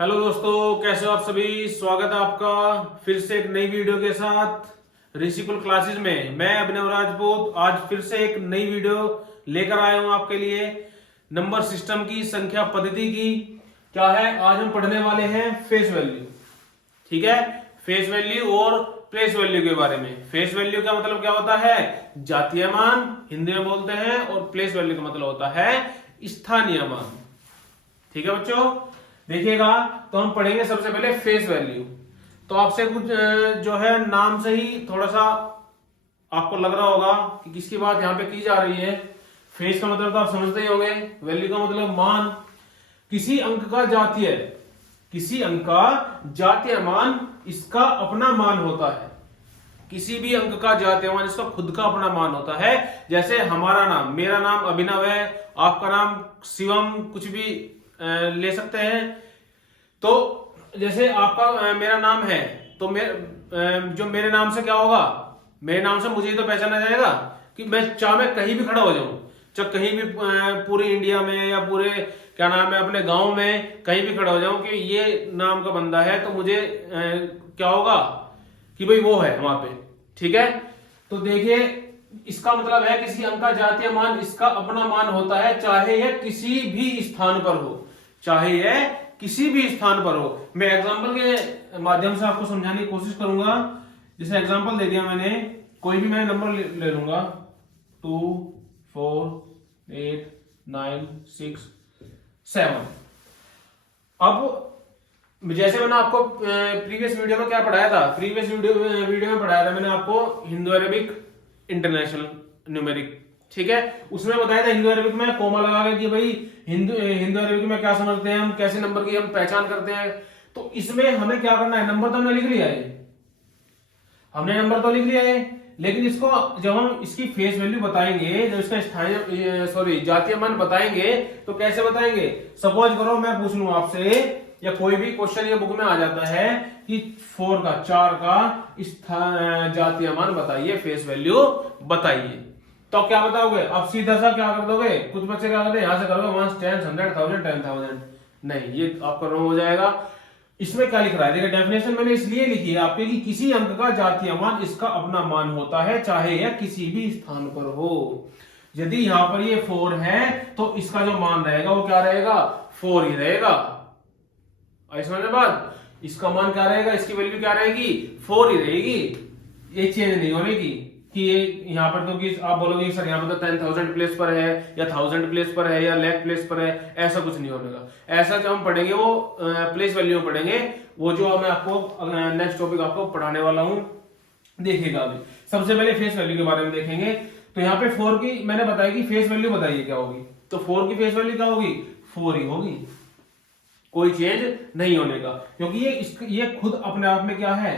Hello दोस्तों, कैसे हो आप सभी। स्वागत है आपका फिर से एक नई वीडियो के साथ ऋषिकुल क्लासेस में। मैं अभिनव राजपूत आज फिर से एक नई वीडियो लेकर आया हूं आपके लिए। नंबर सिस्टम की, संख्या पद्धति की क्या है, आज हम पढ़ने वाले हैं फेस वैल्यू। ठीक है, फेस वैल्यू और प्लेस वैल्यू के बारे में। फेस वैल्यू का मतलब क्या होता है, जातीय मान हिंदी में बोलते हैं, और प्लेस वैल्यू का मतलब होता है स्थानीय मान। ठीक है बच्चों, देखिएगा तो हम पढ़ेंगे सबसे पहले फेस वैल्यू। तो आपसे कुछ जो है नाम से ही थोड़ा सा आपको लग रहा होगा कि किसकी बात यहाँ पे की जा रही है। फेस का मतलब तो आप समझते ही होंगे, वैल्यू का मतलब मान। किसी अंक का जातीय, किसी अंक का जातीय मान इसका अपना मान होता है। किसी भी अंक का जातीय मान इसका खुद का अपना मान होता है। जैसे हमारा नाम, मेरा नाम अभिनव है, आपका नाम शिवम, कुछ भी ले सकते हैं। तो जैसे आपका मेरा नाम है, तो जो मेरे नाम से क्या होगा, मेरे नाम से मुझे ही तो पहचाना जाएगा कि मैं कहीं भी खड़ा हो जाऊं, चाहे कहीं भी पूरे इंडिया में या पूरे क्या नाम है अपने गांव में कहीं भी खड़ा हो जाऊं कि ये नाम का बंदा है, तो मुझे क्या होगा कि भाई वो है वहां पे। ठीक है, तो देखिए इसका मतलब है किसी अंक का जातीय मान इसका अपना मान होता है, चाहे यह किसी भी स्थान पर हो, चाहे यह किसी भी स्थान पर हो। मैं एग्जांपल के माध्यम से आपको समझाने की कोशिश करूंगा। जैसे एग्जांपल दे दिया मैंने, कोई भी मैं नंबर ले लूंगा 2 4 8 9 6 7। अब जैसे मैंने आपको प्रीवियस वीडियो में क्या पढ़ाया था, प्रीवियस वीडियो में पढ़ाया था मैंने आपको हिंदू अरेबिक इंटरनेशनल न्यूमेरिक। ठीक है, उसमें बताया था हिंदू अरेबिक में कोमा लगा के कि भाई हिंदू अरेबिक में क्या समझते हैं हम, कैसे नंबर की हम पहचान करते हैं। तो इसमें हमें क्या करना है, नंबर तो हमने लिख लिया है, हमने नंबर तो लिख लिया है, लेकिन इसको जब हम इसकी फेस वैल्यू बताएंगे, जब इसका स्थानीय जातीय मान बताएंगे, तो कैसे बताएंगे। सपोज करो मैं पूछ लूं आपसे, या कोई भी क्वेश्चन ये बुक में आ जाता है कि 4 का जातीय मान बताइए, फेस वैल्यू बताइए, तो क्या बताओगे आप, सीधा सा क्या कर दोगे। कुछ बच्चे क्या करते हैं, यहां से करोगे 1 10 100 1000 10,000, नहीं ये आपका रॉन्ग हो जाएगा। इसमें क्या लिख रहा है, देखिए डेफिनेशन मैंने इसलिए लिखी है आपके कि किसी अंक का जातीय मान इसका अपना मान होता है, चाहे यह किसी भी स्थान पर हो। यदि यहां पर ये 4 है तो इसका जो मान रहेगा वो क्या रहेगा, 4 ही रहेगा। समझ में बात, इसका मान क्या रहेगा, इसकी वैल्यू क्या रहेगी, 4 ही रहेगी, ये चेंज नहीं होने की। कि ये यहाँ पर तो कि आप बोलोगे सर यहाँ पर तो 10,000 प्लेस पर है, या 1000 प्लेस पर है, या लाख प्लेस पर है, ऐसा कुछ नहीं होगा। ऐसा जो हम पढ़ेंगे वो प्लेस वैल्यू में पढ़ेंगे, वो जो मैं आपको नेक्स्ट टॉपिक आपको पढ़ाने वाला हूँ, देखिएगा। अभी सबसे पहले फेस वैल्यू के बारे में देखेंगे। तो यहाँ पे 4 की मैंने बताया कि फेस वैल्यू बताइए क्या होगी, तो 4 की फेस वैल्यू क्या होगी, 4 ही होगी, कोई चेंज नहीं होने का, क्योंकि ये खुद अपने आप में क्या है,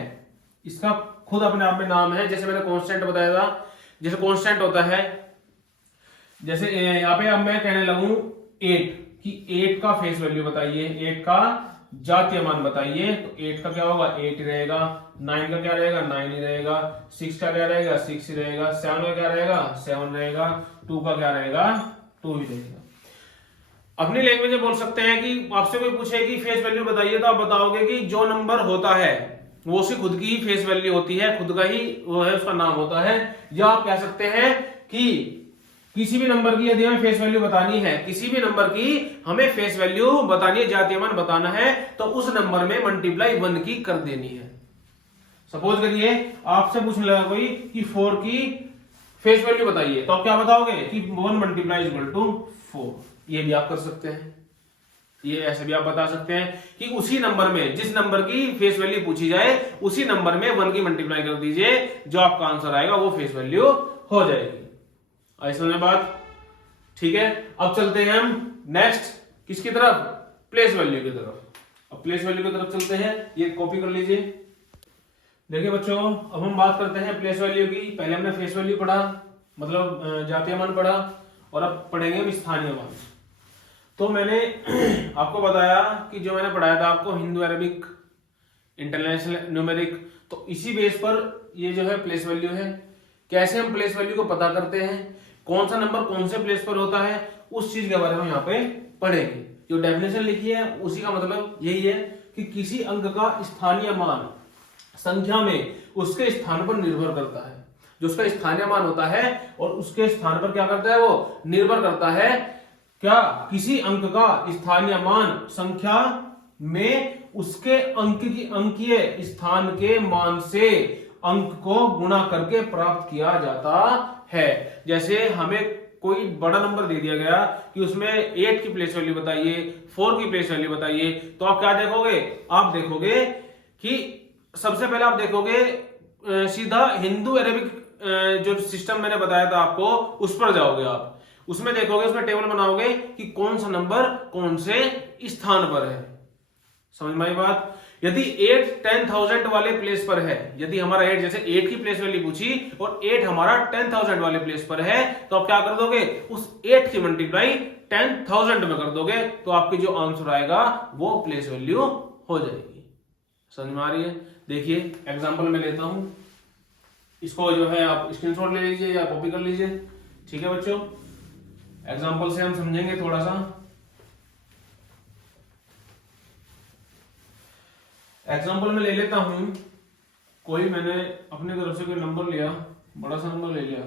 इसका खुद अपने आप में नाम है। जैसे मैंने कांस्टेंट बताया था, जैसे कांस्टेंट होता है, जैसे यहाँ पे अब मैं कहने लगूं 8 कि 8 का फेस वैल्यू बताइए, 8 का जातीय मान बताइए, तो 8 का क्या होगा, 8 ही रहेगा। 9 का क्या रहेगा, 9 ही रहेगा। 6 का क्या रहेगा, 6 ही रहेगा। 7 का क्या रहेगा, 7 रहेगा। 2 का क्या रहेगा, 2 ही रहेगा। अपनी लैंग्वेज में बोल सकते हैं कि आपसे कोई पूछे कि फेस वैल्यू बताइए, तो आप बताओगे कि जो नंबर होता है वो उसकी खुद की ही फेस वैल्यू होती है, खुद का ही वो है, उसका नाम होता है। या आप कह सकते हैं कि किसी भी नंबर की यदि हमें फेस वैल्यू बतानी है, किसी भी नंबर की हमें फेस वैल्यू बतानी है, जातीय मान बताना है, तो उस नंबर में मल्टीप्लाई 1 की कर देनी है। सपोज करिए आपसे पूछने लगा कोई कि 4 की फेस वैल्यू बताइए, तो आप क्या बताओगे कि 1 मल्टीप्लाई इक्वल टू 4। ये भी आप कर सकते हैं, ये ऐसे भी आप बता सकते हैं कि उसी नंबर में, जिस नंबर की फेस वैल्यू पूछी जाए, उसी नंबर में 1 की मल्टीप्लाई कर दीजिए, जो आपका आंसर आएगा वो फेस वैल्यू हो जाएगी। ऐसा में बात ठीक है। अब चलते हैं हम नेक्स्ट किसकी तरफ, प्लेस वैल्यू की तरफ। अब प्लेस वैल्यू की तरफ चलते हैं, ये कॉपी कर लीजिए। देखिए बच्चों, अब हम बात करते हैं प्लेस वैल्यू की। पहले हमने फेस वैल्यू पढ़ा, मतलब जातीय मान पढ़ा, और अब पढ़ेंगे हम स्थानीय मान। तो मैंने आपको बताया कि जो मैंने पढ़ाया था आपको हिंदू अरेबिक इंटरनेशनल न्यूमेरिक, तो इसी बेस पर ये जो है प्लेस वैल्यू है। कैसे हम प्लेस वैल्यू को पता करते हैं, कौन सा नंबर कौन से प्लेस पर होता है, उस चीज के बारे में यहाँ पे पढ़ेंगे। जो डेफिनेशन लिखी है उसी का मतलब यही है कि किसी अंक का स्थानीय मान संख्या में उसके स्थान पर निर्भर करता है। जो उसका स्थानीय मान होता है और उसके स्थान पर क्या करता है, वो निर्भर करता है। क्या किसी अंक का स्थानीय मान संख्या में उसके अंक की अंकीय स्थान के मान से अंक को गुणा करके प्राप्त किया जाता है। जैसे हमें कोई बड़ा नंबर दे दिया गया कि उसमें 8 की प्लेस वैल्यू बताइए, 4 की प्लेस वैल्यू बताइए, तो आप क्या देखोगे, आप देखोगे कि सबसे पहले आप देखोगे सीधा हिंदू अरेबिक जो सिस्टम मैंने बताया था आपको उस पर जाओगे। आप उसमें देखोगे, उसमें टेबल बनाओगे कि कौन सा नंबर कौन से स्थान पर है। समझ में आई बात। यदि 8 10,000 वाले प्लेस पर है, यदि हमारा 8 जैसे 8 की प्लेस वैल्यू पूछी और 8 हमारा 10,000 वाले प्लेस पर है, तो आप क्या कर दोगे, उस 8 की मल्टीप्लाई 10,000 में कर दोगे, तो आपकी जो आंसर आएगा वो प्लेस वैल्यू हो जाएगी। समझ में आ रही है। देखिए एग्जांपल में लेता हूं, इसको जो है आप स्क्रीनशॉट ले लीजिए या कॉपी कर लीजिए। ठीक है बच्चों, एग्जांपल से हम समझेंगे थोड़ा सा। एग्जांपल में ले लेता हूं, कोई मैंने अपने तरफ से कोई नंबर लिया, बड़ा सा नंबर ले लिया,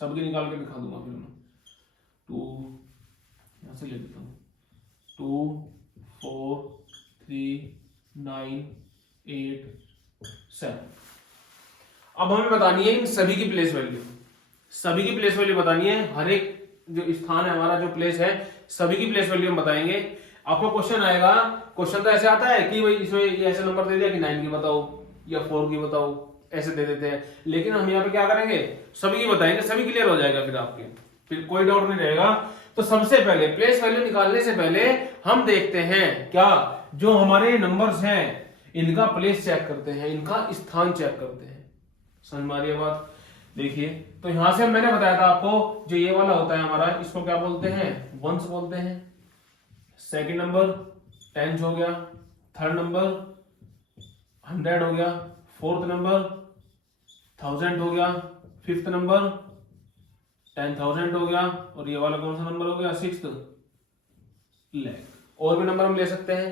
सबके निकाल के दिखा दूंगा फिर मैं। 2 यहां से ले लेता हूं, 2 4 3 9 8 7। अब हमें बतानी है इन सभी की प्लेस वैल्यू, सभी की प्लेस वैल्यू बतानी है। हर एक जो स्थान है हमारा, जो प्लेस है, सभी की प्लेस वैल्यू हम बताएंगे। आपको क्वेश्चन आएगा, क्वेश्चन तो ऐसे आता है कि भाई इसमें ये ऐसे नंबर दे दिया कि 9 की बताओ या 4 की बताओ, ऐसे दे देते हैं। लेकिन हम यहाँ पे क्या करेंगे, सभी की बताएंगे, सभी क्लियर हो जाएगा फिर आपके, फिर कोई डाउट नहीं रहेगा। तो सबसे पहले प्लेस वैल्यू निकालने से पहले हम देखते हैं क्या, जो हमारे नंबर्स हैं इनका प्लेस चेक करते हैं, इनका स्थान चेक करते हैं। समझ में आ रही है बात। देखिए तो यहां से मैंने बताया था आपको, जो ये वाला होता है हमारा, इसको क्या बोलते हैं, वंस बोलते हैं। सेकंड नंबर 10 हो गया, थर्ड नंबर 100 हो गया, फोर्थ नंबर 1000 हो गया, फिफ्थ नंबर 10,000 हो गया, और ये वाला कौन सा नंबर हो गया, 6th लाख। और भी नंबर हम ले सकते हैं।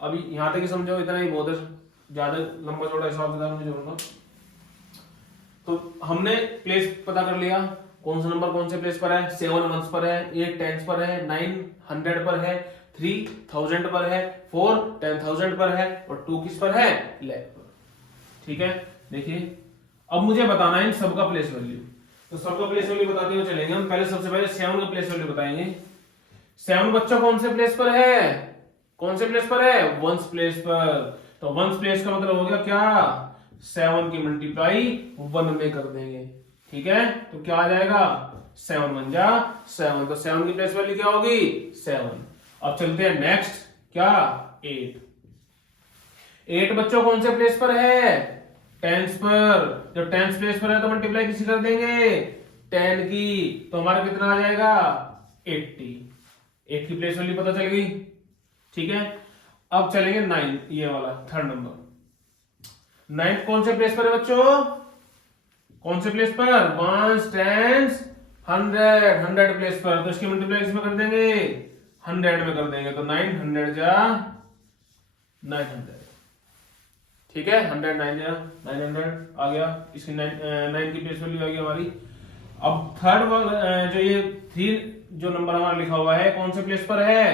अभी यहां तक ही समझो, इतना ही बहुत है, ज्यादा लंबा चौड़ा हिसाब किताब नहीं जोड़ना। तो हमने प्लेस पता कर लिया, कौन सा नंबर कौन से प्लेस पर है। 7 1s पर है, 8 10s पर है, 9 100 पर है, 3 1000 पर है, 4 10,000 पर है, और 2 किस पर है, लाख पर। ठीक है, देखिए अब मुझे बताना है इन सबका प्लेस वैल्यू। तो सबका प्लेस वैल्यू बताते हुए चलेंगे हम। पहले सबसे पहले 7 का प्लेस वैल्यू बताएंगे। 7 बच्चों कौन से प्लेस पर है, कौन से प्लेस पर है, 1s प्लेस पर। तो 1s प्लेस का मतलब हो गया क्या, 7 की मल्टीप्लाई 1 में कर देंगे। ठीक है, तो क्या आ जाएगा, 7 1 जा 7। तो 7 की प्लेस वैल्यू क्या होगी, 7। अब चलते हैं नेक्स्ट, क्या, 8। 8 बच्चों कौन से प्लेस पर है, 10s पर। जब 10s प्लेस पर है तो मल्टीप्लाई किसी कर देंगे, 10 की। तो हमारा कितना आ जाएगा, 80। 8 की प्लेस वैल्यू पता चल गई। ठीक है, अब चलेंगे 9, ये वाला थर्ड नंबर। 9 कौन से प्लेस पर है बच्चों, कौन से प्लेस पर, 1s 10s 100 प्लेस पर। तो इसकी मल्टीप्लाई इसमें कर देंगे, 100 में कर देंगे। तो 9 100 जा 900। ठीक है, 100 9 जा 900 आ गया। इसकी 9 की प्लेस वैल्यू आ गई हमारी। अब थर्ड जो ये 3 जो नंबर हमारा लिखा हुआ है, कौन से प्लेस पर है,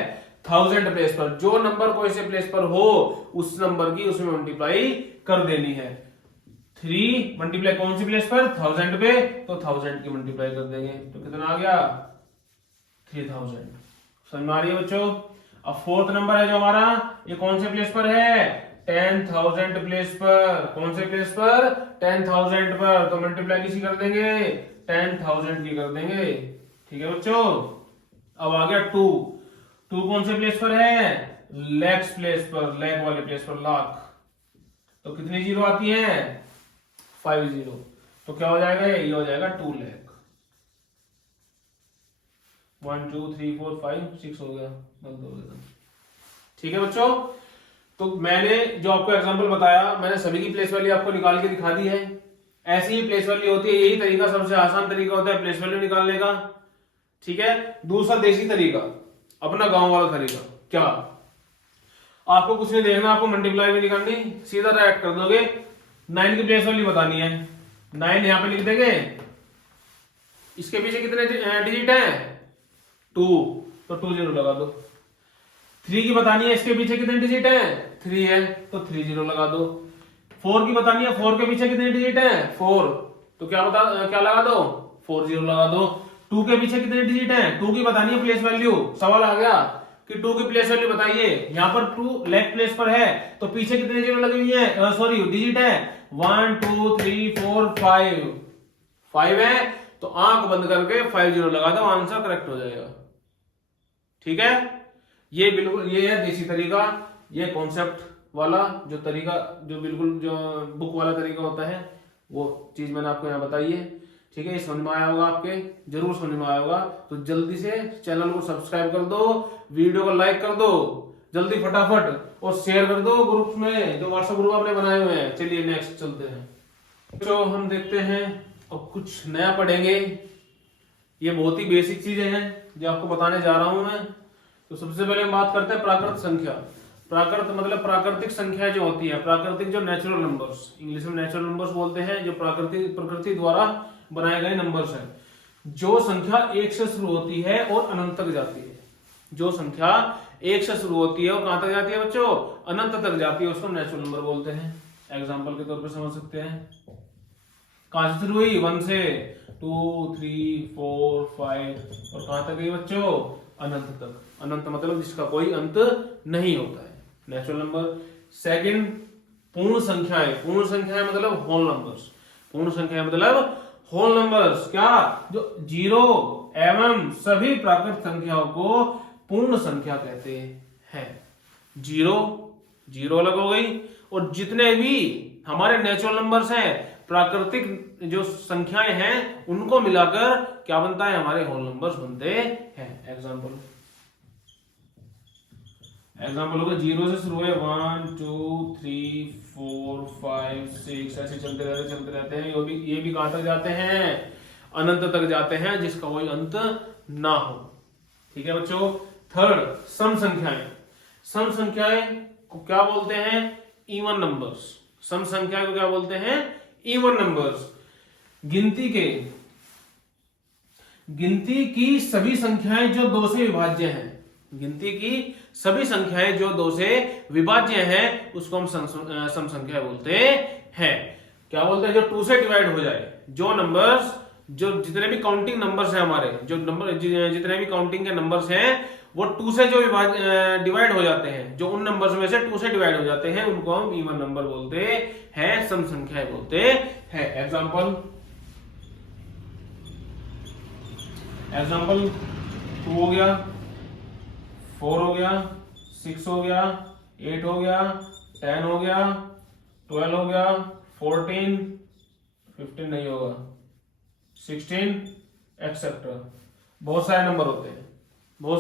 1000 प्लेस पर। जो नंबर कोई से प्लेस पर हो उस नंबर की उसमें मल्टीप्लाई कर देनी है। 3 मल्टीप्लाई कौन सी प्लेस पर, 1000 पे, तो 1000 की मल्टीप्लाई कर देंगे। तो कितना आ गया, 3000। समझ में आ रही है बच्चों। अब फोर्थ नंबर है जो हमारा, ये कौन से प्लेस पर है, 10,000 प्लेस पर। कौन से प्लेस पर, 10,000 पर। तो मल्टीप्लाई किसी कर देंगे, 10,000 की कर देंगे। ठीक है बच्चों। अब आ गया 2 कौन से प्लेस पर है, लैक्स प्लेस पर, लैख वाले प्लेस पर, लाख। तो कितनी जीरो आती है, 5 0। तो क्या हो जाएगा, ये हो जाएगा 2 लाख। 1 2 3 4 5 6 हो गया, बंद हो गया। ठीक है बच्चों, तो मैंने जो आपको एग्जांपल बताया, मैंने सभी की प्लेस वैल्यू आपको निकाल के दिखा दी है। ऐसी ही प्लेस वैल्यू होती है, यही तरीका सबसे आसान तरीका होता है प्लेस वैल्यू निकालने का। ठीक है, दूसरा देसी तरीका, अपना गांव वाला तरीका। क्या आपको कुछ नहीं देखना, आपको मल्टीप्लाई भी नहीं करनी, सीधा राइट कर दोगे। 9 की प्लेस वाली बतानी है, 9 यहां पे लिख देंगे। इसके पीछे कितने डिजिट है? 2, तो 2 0 लगा दो। 3 की बतानी है, इसके पीछे कितने डिजिट है? 3 है, तो 3 0 लगा दो। 4 की बतानी है, 4 के पीछे कितने डिजिट है? 4, तो क्या लगा दो? 4 0 लगा दो। 2 के पीछे कितने डिजिट है? 2 की बतानी है प्लेस वैल्यू। सवाल आ गया कि 2 की प्लेस वैल्यू बताइए। यहाँ पर 2 लेफ्ट प्लेस पर है, तो पीछे कितने जीरो लगी हुई है, सॉरी डिजिट है? 1 2 3 4 5 है, तो आंख बंद करके 5 0 लगा दो, आंसर करेक्ट हो जाएगा। ठीक है, ये बिल्कुल ये है देसी तरीका, ये कॉन्सेप्ट वाला जो तरीका, जो बिल्कुल जो बुक वाला तरीका होता है, वो चीज मैंने आपको यहाँ बताई है। ठीक है, ये समझ में आया होगा, आपके जरूर समझ में आया होगा। तो जल्दी से चैनल को सब्सक्राइब कर दो, वीडियो को लाइक कर दो जल्दी फटाफट, और शेयर कर दो ग्रुप में, जो व्हाट्सएप ग्रुप आपने बनाए हुए हैं। चलिए नेक्स्ट चलते हैं, तो हम देखते हैं अब कुछ नया पढ़ेंगे। ये बहुत ही बेसिक चीजें हैं जो आपको बताने जा रहा हूं मैं। तो सबसे पहले हम बात करते हैं प्राकृत संख्या। प्राकृत मतलब प्राकृतिक संख्या जो होती है, प्राकृतिक जो नेचुरल नंबर्स, इंग्लिश में नेचुरल नंबर्स बोलते हैं, जो प्रकृति द्वारा बनाए गए नंबर्स हैं। जो संख्या 1 से शुरू होती है और अनंत तक जाती है, जो संख्या 1 से शुरू होती है और कहां तक जाती है बच्चों? अनंत तक जाती है, उसको नेचुरल नंबर बोलते हैं। एग्जाम्पल के तौर पर समझ सकते हैं, कहां से शुरू हुई? 1 से, 2 3 4 5 और कहां तक गई बच्चों? अनंत तक। अनंत मतलब जिसका कोई अंत नहीं होता है, नेचुरल नंबर। सेकंड, पूर्ण संख्याएं। पूर्ण संख्याएं मतलब होल नंबर्स। पूर्ण संख्याएं मतलब होल नंबर्स। क्या? जो 0 एवं सभी प्राकृत संख्याओं को पूर्ण संख्या कहते हैं। 0 अलग हो गई, और जितने भी हमारे नेचुरल नंबर्स हैं, प्राकृतिक जो संख्याएं हैं, उनको मिलाकर क्या बनता है? हमारे होल नंबर्स बनते हैं। एग्जाम्पल होगा, 0 से शुरू है 1 2 3 4 5 6, ऐसे चलते रहते हैं। ये भी कहां तक जाते हैं? अनंत तक जाते हैं, जिसका कोई अंत ना हो। ठीक है बच्चों। थर्ड, सम संख्याएं। सम संख्याएं को क्या बोलते हैं? Even numbers. सम संख्या को क्या बोलते हैं? Even numbers. गिनती की सभी संख्याएं जो 2 से विभाज्य हैं, गिनती की सभी संख्याएं जो 2 से विभाज्य हैं, उसको हम सम संख्या बोलते हैं। क्या बोलते हैं? जो 2 से डिवाइड हो जाए, जो नंबर्स, जो जितने भी काउंटिंग नंबर्स हैं हमारे, जो नंबर जितने भी काउंटिंग के नंबर्स हैं, वो 2 से जो डिवाइड हो जाते हैं, जो उन नंबर्स में से 2 से डिवाइड हो जाते हैं, उनको हम इवन नंबर बोलते हैं, सम संख्याएं बोलते हैं। एग्जाम्पल 2 हो गया, 4 हो गया, 6 हो गया, 8 हो गया, 10 हो गया, 12 हो गया, 14, 15 नहीं होगा, 16 एक्सेट्रा। बहुत सारे नंबर होते हैं, जो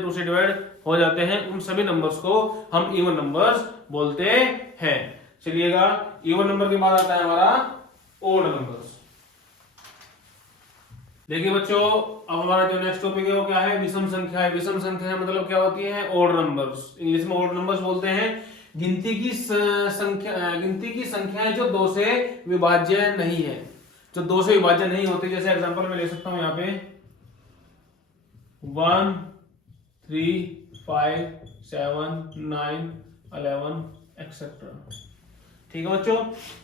2 से डिवाइड हो जाते हैं। उन सभी नंबर्स को हम इवन नंबर्स बोलते हैं। चलिएगा, इवन नंबर के बाद आता है हमारा ओड नंबर्स। देखिए बच्चों, अब हमारा जो नेक्स्ट टॉपिक है वो क्या है? विषम संख्या है। विषम संख्या मतलब क्या होती है? Odd numbers. इंग्लिश में ओड नंबर्स बोलते हैं। गिनती की संख्याएं जो 2 से विभाज्य नहीं है, जो 2 से विभाज्य नहीं होती। जैसे एग्जांपल में ले सकता हूं यहाँ पे 1 3 5 7 9 11 एक्सेट्रा। ठीक है बच्चों,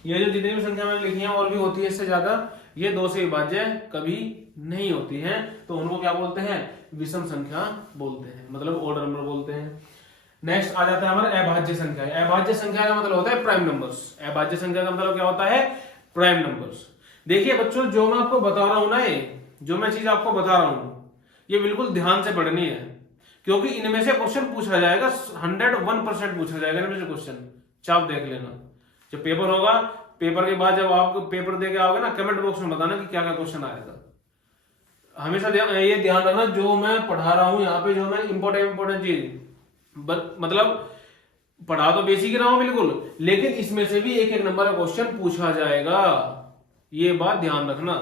ये जो जितनी भी संख्या मैंने लिखी है और भी होती है इससे ज्यादा, ये 2 से विभाज्य कभी नहीं होती हैं, तो उनको क्या बोलते हैं? विषम संख्या बोलते हैं, मतलब ओड नंबर बोलते हैं। नेक्स्ट आ जाता है हमारा अभाज्य संख्या। अभाज्य संख्या का मतलब होता है प्राइम नंबर्स। अभाज्य संख्या का मतलब क्या होता है? Prime numbers. देखिए बच्चों, जो मैं आपको बता रहा हूं ना, जो मैं चीज आपको बता रहा हूं, ये बिल्कुल ध्यान से पढ़नी है, क्योंकि इनमें से क्वेश्चन पूछा जाएगा, 101% पूछा जाएगा इनमें से क्वेश्चन। चाप देख लेना, जब पेपर होगा, पेपर के बाद जब आप पेपर देके आओगे ना, कमेंट बॉक्स में बताना कि क्या क्या क्वेश्चन आएगा। हमेशा ये ध्यान रखना, जो मैं पढ़ा रहा हूं यहाँ पे, जो मैं इंपॉर्टेंट चीज मतलब पढ़ा तो बेसिक ही रहा हूं बिल्कुल, लेकिन इसमें से भी एक नंबर का क्वेश्चन पूछा जाएगा, ये बात ध्यान रखना।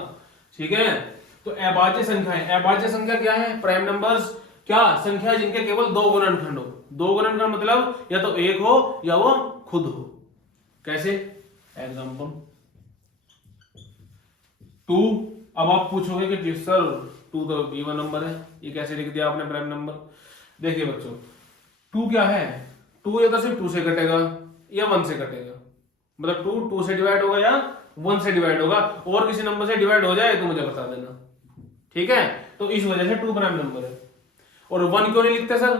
ठीक है, तो अभाज्य संख्या है। अभाज्य संख्या क्या है? Prime numbers. क्या संख्या जिनके केवल दो गुणनखंड हो। दो गुणनखंड मतलब या तो एक हो या वो खुद हो। कैसे? एग्जांपल 2। अब आप पूछोगे कि सर 2 तो इवन नंबर है, ये कैसे लिख दिया आपने प्राइम नंबर? देखिए बच्चों, 2 क्या है? 2 या तो सिर्फ 2 से कटेगा या 1 से कटेगा। मतलब 2 से डिवाइड होगा या 1 से डिवाइड होगा, और किसी नंबर से डिवाइड हो जाए तो मुझे बता देना, ठीक है? तो इस वजह से 2 प्राइम नंबर है। और 1 क्यों नहीं लिखते सर?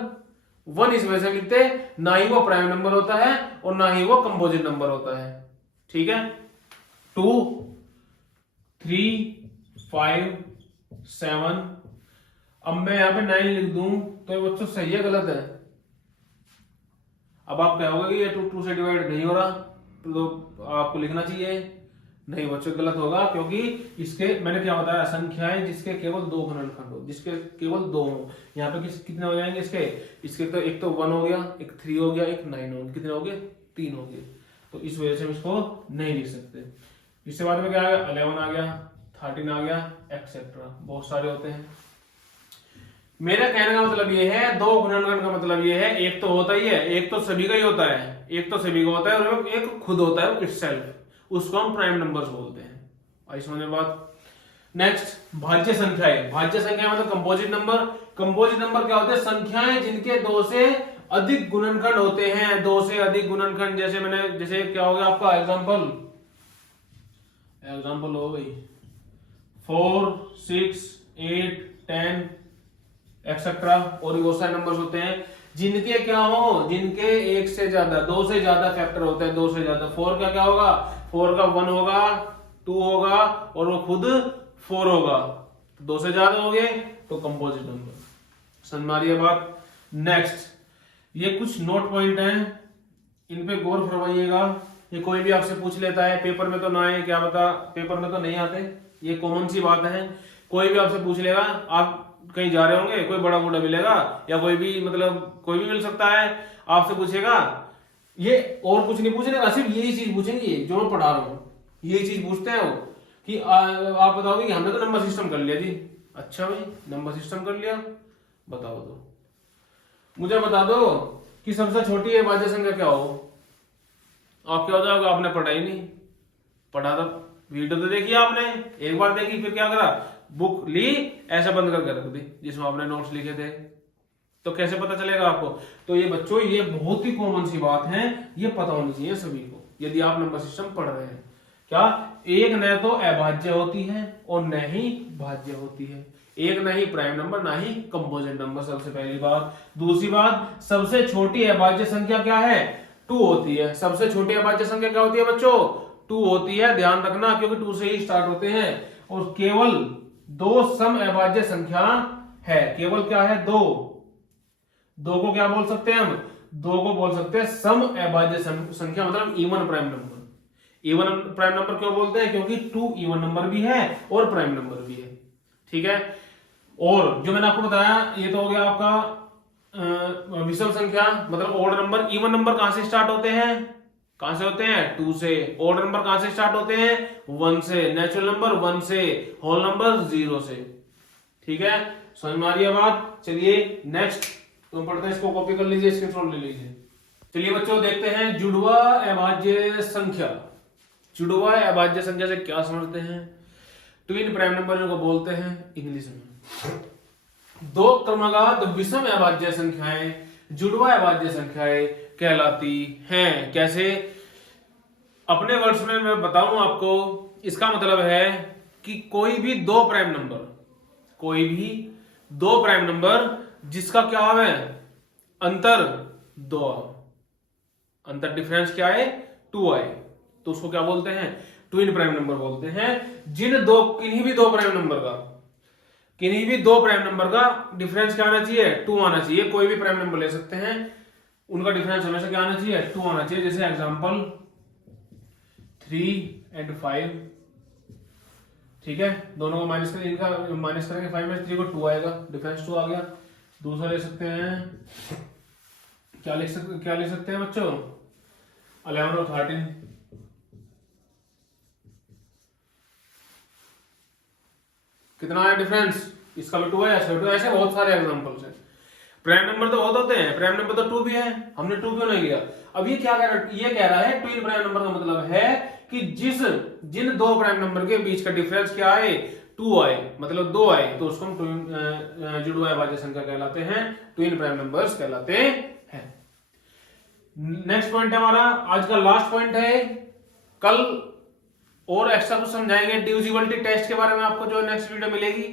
1 इस वजह से लिखते, ना ही वो प्राइम नंबर होता है और ना ही वो कंपोजिट नंबर होता है, ठीक है? 2, 3, 5, 7। अब मैं यहां पे 9 लिख दूं तो ये बच्चों सही है गलत है? अब आप कहोगे कि ये 2 से डिवाइड नहीं हो रहा, तो आपको लिखना चाहिए। नहीं बच्चों गलत होगा, क्योंकि इसके मैंने क्या बताया, संख्याएं जिसके केवल दो गुणनखंड हो, जिसके केवल दो हो। यहाँ पे कितने हो जाएंगे इसके तो एक तो 1 हो गया, एक 3 हो गया, एक 9 हो गया। कितने हो गए? 3 हो गए। तो इस वजह से हम इसको नहीं लिख सकते। इसके बाद में क्या आ गया? 11 आ गया, 13 आ गया, एक्सेट्रा, बहुत सारे होते हैं। मेरा कहने का मतलब ये है, दो गुणनखंड का मतलब ये है, एक तो होता ही है, एक तो सभी का ही होता है, एक तो सभी का होता है और एक खुद होता है इटसेल्फ, उसको हम प्राइम नंबर्स बोलते हैं। आई समझ में बात? नेक्स्ट, भाज्य संख्याएं। भाज्य संख्या मतलब कंपोजिट नंबर। कंपोजिट नंबर क्या होते हैं? संख्याएं जिनके दो से अधिक गुणनखंड होते हैं, दो से अधिक गुणनखंड। जैसे क्या हो गया आपका एग्जाम्पल हो गई 4, 6, 8, 10 एक्सेट्रा, और भी बहुत सारे नंबर्स होते हैं जिनके क्या हो, जिनके एक से ज्यादा, दो से ज्यादा फैक्टर होते हैं, दो से ज्यादा। 4 का क्या होगा? 4 का 1 होगा, 2 होगा और वो खुद 4 होगा, दो से ज्यादा हो गए तो कंपोजिट नंबर। समझ में आ रही है बात? नेक्स्ट, ये कुछ नोट पॉइंट हैं, इन पे गौर फरमाइएगा। ये कोई भी आपसे पूछ लेता है, पेपर में तो ना आए, क्या बता, पेपर में तो नहीं आते, ये कॉमन सी बात है। कोई भी आपसे पूछ लेगा, आप कहीं जा रहे होंगे, कोई बड़ा बूढ़ा मिलेगा या कोई भी मतलब कोई भी मिल सकता है, आपसे पूछेगा ये, और कुछ नहीं पूछेगा, सिर्फ यही चीज पूछेंगे जो मैं पढ़ा रहा हूं, यही चीज पूछते हैं वो कि आप बताओगे कि हमने तो नंबर सिस्टम कर लिया जी। अच्छा भाई, नंबर सिस्टम कर लिया, बताओ तो मुझे बता दो कि सबसे छोटी अभाज्य संख्या क्या हो। आप क्या हो जाओगे? आपने पढ़ा ही नहीं। पढ़ा था, वीडियो तो देखी आपने, एक बार देखी, फिर क्या करा? बुक ली, ऐसा बंद करके रख दी जिसमें आपने नोट्स लिखे थे, तो कैसे पता चलेगा आपको? तो ये बच्चों, ये बहुत ही कॉमन सी बात है, ये पता होनी चाहिए सभी को यदि आप नंबर सिस्टम पढ़ रहे हैं। क्या? एक न तो अभाज्य होती है और न ही भाज्य होती है, एक न ही प्राइम नंबर ना ही कंपोजिट नंबर, सबसे पहली बात। दूसरी बात, सबसे छोटी अभाज्य संख्या क्या है? 2 होती है। सबसे छोटी अभाज्य संख्या क्या होती है बच्चों? 2 होती है, ध्यान रखना, क्योंकि 2 से ही स्टार्ट होते हैं। और केवल 2 सम अभाज्य संख्या है, केवल क्या है? 2 को क्या बोल सकते हैं हम? 2 को बोल सकते हैं सम अभाज्य संख्या, मतलब even prime number. Even prime number क्यों बोलते हैं? क्योंकि 2 इवन नंबर भी है और प्राइम नंबर भी है, ठीक है? और जो मैंने आपको बताया, ये तो हो गया आपका विषम संख्या, मतलब ओड नंबर। इवन नंबर कहां से स्टार्ट होते हैं? कहां से होते हैं? 2 से। ओड नंबर कहां से स्टार्ट होते हैं? 1 से। नेचुरल नंबर 1 से, होल नंबर 0 से, ठीक है? समझ में आ रही है बात? चलिए नेक्स्ट तो पढ़ते हैं, इसको कॉपी कर लीजिए, स्क्रीनशॉट ले लीजिए। चलिए बच्चों देखते हैं जुड़वा अभाज्य संख्या। जुड़वा अभाज्य संख्या से क्या समझते हैं? ट्विन प्राइम नंबर को बोलते हैं इंग्लिश में। दो क्रमागत विषम अभाज्य संख्याएं जुड़वा अभाज्य संख्याएं कहलाती हैं। कैसे? अपने वर्ड्स में मैं बताऊं आपको, इसका मतलब है कि कोई भी दो प्राइम नंबर जिसका क्या है? अंतर 2, अंतर डिफरेंस क्या है? 2 आए, तो उसको क्या बोलते हैं? ट्विन प्राइम नंबर बोलते हैं। किन्हीं भी दो प्राइम नंबर का डिफरेंस क्या आना चाहिए? 2 आना चाहिए। कोई भी प्राइम नंबर ले सकते हैं, उनका डिफरेंस हमेशा क्या आना चाहिए? 2 आना चाहिए। जैसे एग्जांपल 3 और 5, ठीक है? दोनों को माइनस करेंगे, 5 में 3 को 2 आएगा, डिफरेंस 2 आ गया। दूसरा ले सकते हैं, क्या ले सकते हैं बच्चों? 11 और 13, कितना है डिफरेंस? इसका भी 2 है, इसका भी 2 है। ऐसे बहुत सारे एग्जांपल्स हैं। प्राइम नंबर तो बहुत होते हैं, प्राइम नंबर तो 2 भी है, हमने 2 क्यों नहीं लिया। अब ये क्या कह रहा है ट्विन प्राइम नंबर का मतलब है कि जिन दो प्राइम नंबर के बीच का डिफरेंस क्या आए, 2 आए, मतलब 2 आए, तो उसको हम जुड़वा अभाज्य संख्या कहलाते हैं, ट्विन प्राइम नंबर्स कहलाते हैं। नेक्स्ट पॉइंट है हमारा आज का लास्ट पॉइंट है। कल और एक्स्ट्रा कुछ समझाएंगे डिविजिबिलिटी टेस्ट के बारे में, आपको जो नेक्स्ट वीडियो मिलेगी।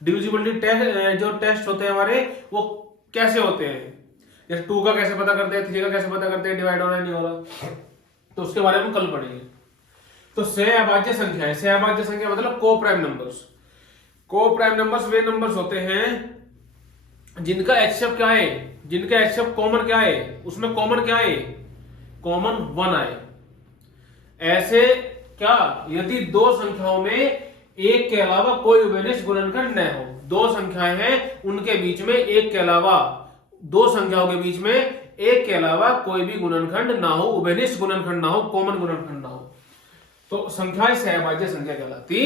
डिविजिबिलिटी टेस्ट, जो टेस्ट होते हैं हमारे, वो कैसे होते हैं, जैसे 2 का कैसे पता करते हैं, 3 का कैसे पता करते हैं, डिवाइड हो रहा है नहीं हो रहा, तो उसके बारे में कल पढ़ेंगे। तो सहअभाज्य संख्या है, सहअभाज्य संख्या मतलब को प्राइम नंबर्स। को प्राइम नंबर्स वे नंबर्स होते हैं जिनका एचसीएफ क्या है, जिनका एचसीएफ कॉमन क्या है, उसमें कॉमन क्या है, कॉमन 1 आए। ऐसे क्या, यदि दो संख्याओं में एक के अलावा कोई उभयनिष्ठ गुणनखंड न हो, दो संख्याएं हैं उनके बीच में एक के अलावा, दो संख्याओं के बीच में एक के अलावा कोई भी गुणनखंड ना हो, उभयनिष्ठ गुणनखंड ना हो, कॉमन गुणनखंड ना हो, तो संख्याएं सहअभाज्य संख्या कहलाती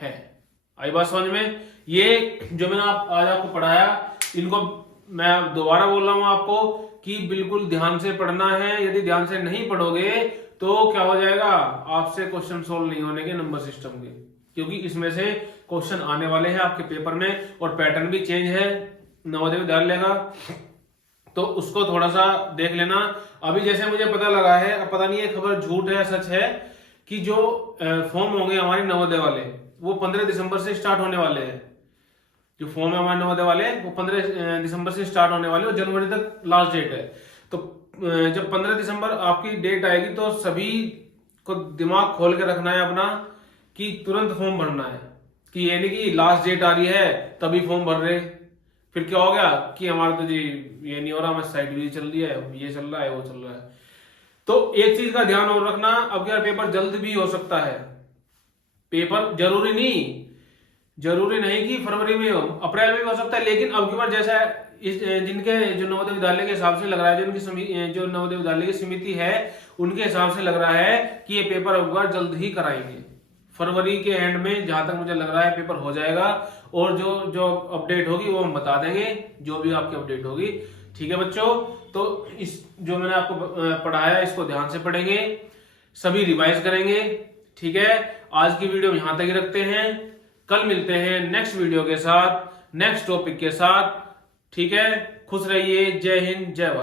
है। आई बात समझ में। ये जो मैंने आज आपको पढ़ाया, इनको मैं दोबारा बोल रहा हूं आपको कि बिल्कुल ध्यान से पढ़ना है। यदि ध्यान से नहीं पढ़ोगे तो क्या हो जाएगा, आपसे क्वेश्चन सोल्व नहीं होने के नंबर सिस्टम के, क्योंकि इसमें से क्वेश्चन आने वाले हैं आपके पेपर में और पैटर्न भी चेंज है नवोदय विद्यालय का, तो उसको थोड़ा सा देख लेना। अभी जैसे मुझे पता लगा है, अब पता नहीं है खबर झूठ है सच है, कि जो फॉर्म होंगे हमारे नवोदय वाले वो 15 दिसंबर से स्टार्ट होने वाले हैं। जो फॉर्म है हमारे नवोदय वाले वो 15 दिसंबर से स्टार्ट होने वाले और जनवरी तक लास्ट डेट है। तो जब 15 दिसंबर आपकी डेट आएगी तो सभी को दिमाग खोल के रखना है अपना कि तुरंत फॉर्म भरना है, कि ये नहीं कि लास्ट डेट आ रही है तभी फॉर्म भर रहे, फिर क्या हो गया कि हमारा तो जी ये नहीं हो रहा, हमारी साइड भी चल रही है, ये चल रहा है, वो चल रहा है। तो एक चीज का ध्यान और रखना, अब क्या पेपर जल्द भी हो सकता है, पेपर जरूरी नहीं कि फरवरी में हो, अप्रैल में भी हो सकता है, लेकिन अब की बार जैसा इस जिनके जो नवोदय विद्यालय के हिसाब से लग रहा है, जो उनकी जो नवोदय विद्यालय की समिति है उनके हिसाब से लग रहा है कि ये पेपर अब बार जल्द ही कराएंगे, फरवरी के एंड में जहां तक मुझे लग रहा है पेपर हो जाएगा, और जो अपडेट होगी वो हम बता देंगे, जो भी आपकी अपडेट होगी। ठीक है बच्चों, तो इस जो मैंने आपको पढ़ाया इसको ध्यान से पढ़ेंगे, सभी रिवाइज करेंगे। ठीक है, आज की वीडियो यहां तक ही रखते हैं, कल मिलते हैं नेक्स्ट वीडियो के साथ, नेक्स्ट टॉपिक के साथ। ठीक है, खुश रहिए, जय हिंद, जय भारत।